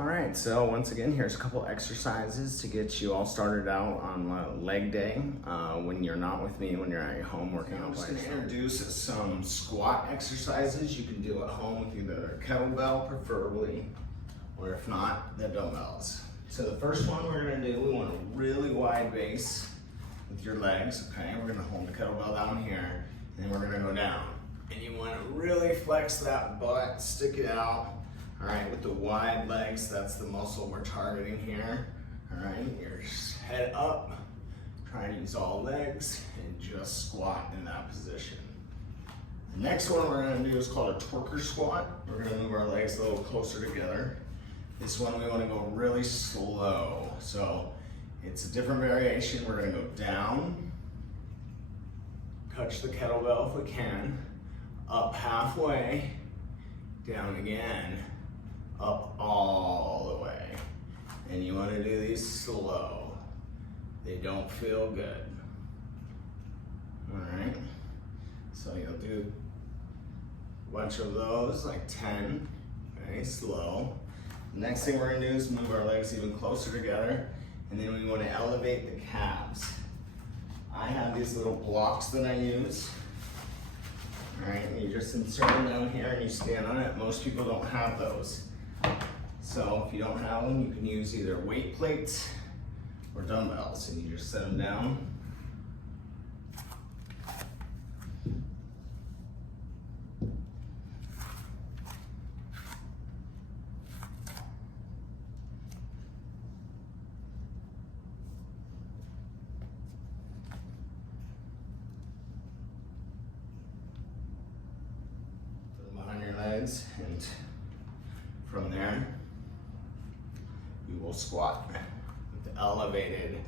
All right, so once again, here's a couple exercises to get you all started out on leg day when you're not with me, when you're at your home working out. I'm just gonna introduce some squat exercises you can do at home with either a kettlebell preferably, or if not, the dumbbells. So the first one we're gonna do, we want a really wide base with your legs, okay? We're gonna hold the kettlebell down here, and then we're gonna go down. And you wanna really flex that butt, stick it out. All right, with the wide legs, that's the muscle we're targeting here. All right, your head up, try to use all legs and just squat in that position. The next one we're gonna do is called a twerker squat. We're gonna move our legs a little closer together. This one we wanna go really slow. So it's a different variation. We're gonna go down, touch the kettlebell if we can, up halfway, down again, up all the way. And you want to do these slow. They don't feel good. All right, so you'll do a bunch of those, like 10, okay, slow. The next thing we're gonna do is move our legs even closer together, and then we want to elevate the calves. I have these little blocks that I use. All right, and you just insert them down here and you stand on it. Most people don't have those. So if you don't have them, you can use either weight plates or dumbbells, and you just set them down. Put them behind your legs, and from there, you will squat with elevated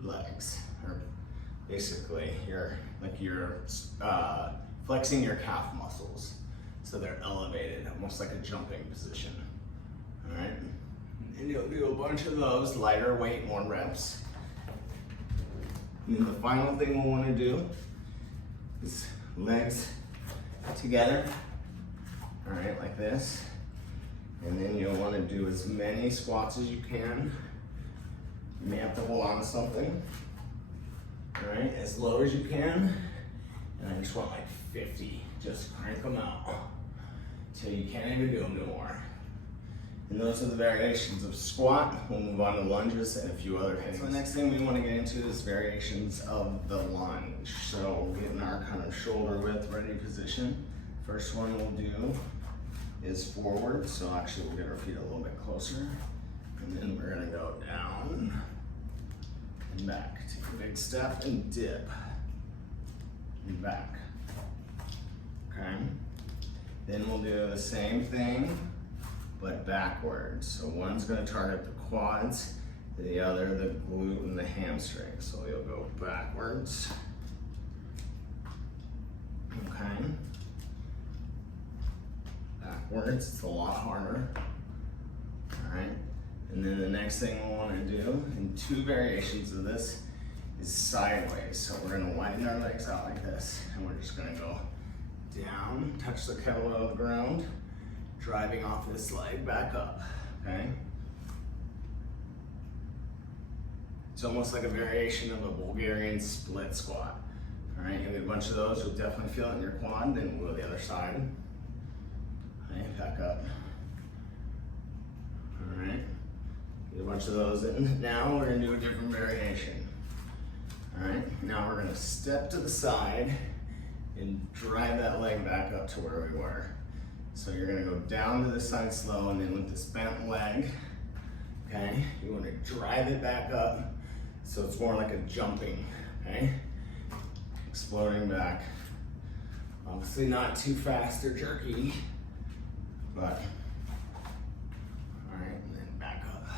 legs, or basically you're flexing your calf muscles, so they're elevated, almost like a jumping position. All right, and you'll do a bunch of those, lighter weight, more reps. And then the final thing we'll want to do is legs together. All right, like this. And then you'll want to do as many squats as you can. You may have to hold on to something. All right, as low as you can. And I just want like 50. Just crank them out till you can't even do them no more. And those are the variations of squat. We'll move on to lunges and a few other things. So the next thing we want to get into is variations of the lunge. So we're getting our kind of shoulder width ready position. First one we'll do is forward, so actually we'll get our feet a little bit closer, and then we're gonna go down and back. Take a big step and dip and back. Okay. Then we'll do the same thing, but backwards. So one's gonna target the quads, the other the glute and the hamstring. So you'll go backwards. Okay. Backwards, it's a lot harder. All right, and then the next thing we'll want to do, in two variations of this, is sideways. So we're going to widen our legs out like this, and we're just going to go down, touch the kettlebell to the ground, driving off this leg back up. Okay, it's almost like a variation of a Bulgarian split squat. All right, you get a bunch of those, you'll definitely feel it in your quad. Then we'll go to the other side. Back up. All right, get a bunch of those in. Now we're gonna do a different variation. All right, now we're gonna step to the side and drive that leg back up to where we were. So you're gonna go down to the side slow, and then with this bent leg, okay, you wanna drive it back up so it's more like a jumping, okay? Exploding back. Obviously not too fast or jerky, but, all right, and then back up.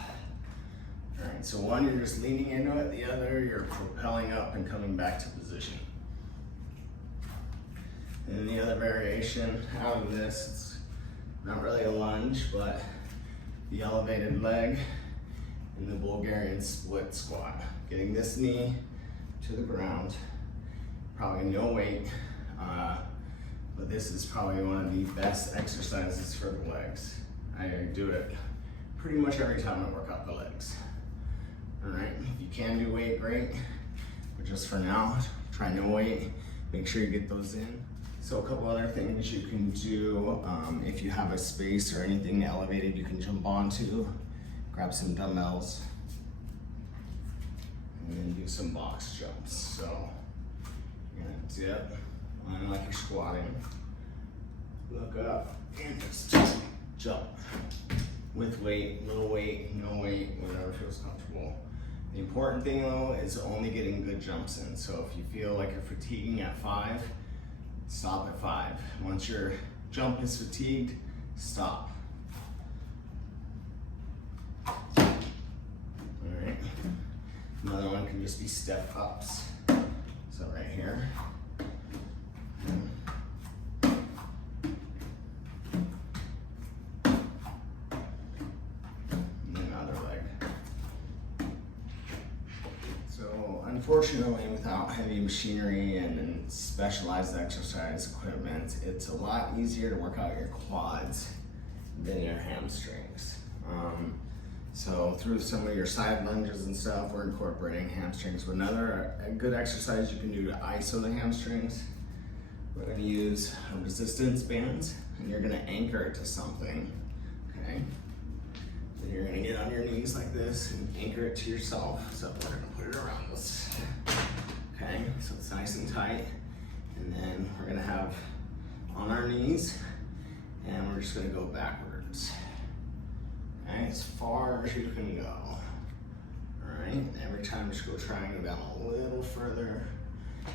All right, so one, you're just leaning into it. The other, you're propelling up and coming back to position. And then the other variation out of this, it's not really a lunge, but the elevated leg and the Bulgarian split squat. Getting this knee to the ground, probably no weight, but this is probably one of the best exercises for the legs. I do it pretty much every time I work out the legs. All right, if you can do weight, great. But just for now, try no weight. Make sure you get those in. So a couple other things you can do, if you have a space or anything elevated you can jump onto, grab some dumbbells, and then do some box jumps. So you're gonna dip, line like you're squatting, look up, and just jump. With weight, little weight, no weight, whatever feels comfortable. The important thing though is only getting good jumps in. So if you feel like you're fatiguing at 5, stop at 5. Once your jump is fatigued, stop. All right. Another one can just be step ups. So right here. Unfortunately, without heavy machinery and specialized exercise equipment, it's a lot easier to work out your quads than your hamstrings. So through some of your side lunges and stuff, we're incorporating hamstrings. But a good exercise you can do to ISO the hamstrings, we're gonna use a resistance band, and you're gonna anchor it to something, okay? Then you're gonna get on your knees like this and anchor it to yourself. So we're gonna put it around us. Okay, so it's nice and tight. And then we're gonna have on our knees, and we're just gonna go backwards. Okay, as far as you can go. All right, every time just go try and go down a little further.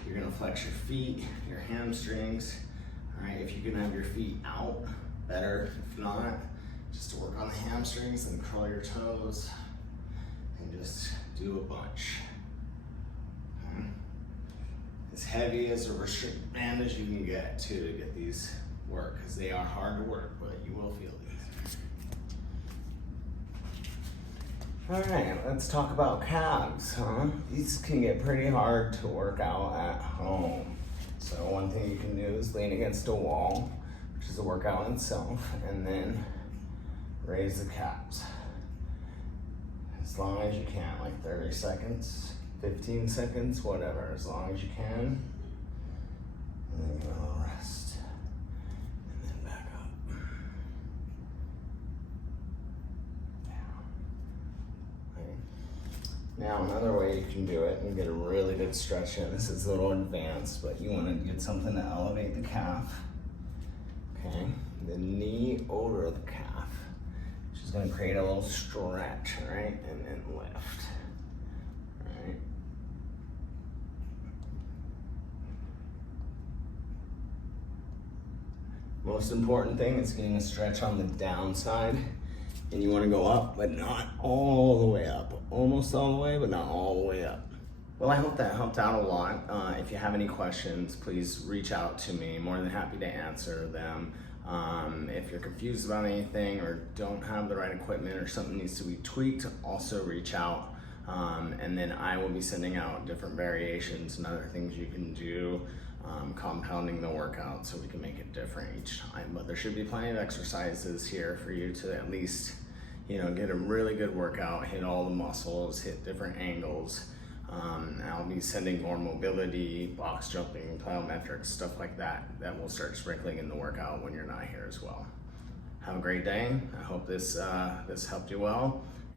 You're gonna flex your feet, your hamstrings. All right, if you can have your feet out, better. If not, just to work on the hamstrings and curl your toes and just do a bunch. Okay. As heavy as a restrict band as you can get to get these work, because they are hard to work, but you will feel these. All right, let's talk about calves, huh? These can get pretty hard to work out at home. So one thing you can do is lean against a wall, which is a workout in itself, and then raise the calves as long as you can, like 30 seconds, 15 seconds, whatever, as long as you can. And then give it a little rest. And then back up. Now another way you can do it and get a really good stretch in, this is a little advanced, but you want to get something to elevate the calf. Okay, the knee over the calf. Just gonna create a little stretch, right? And then lift, right? Most important thing is getting a stretch on the downside. And you wanna go up, but not all the way up. Almost all the way, but not all the way up. Well, I hope that helped out a lot. If you have any questions, please reach out to me. More than happy to answer them. If you're confused about anything or don't have the right equipment or something needs to be tweaked, also reach out. And then I will be sending out different variations and other things you can do, compounding the workout so we can make it different each time. But there should be plenty of exercises here for you to at least, get a really good workout, hit all the muscles, hit different angles. I'll be sending more mobility, box jumping, plyometrics, stuff like that we'll start sprinkling in the workout when you're not here as well. Have a great day. I hope this helped you well.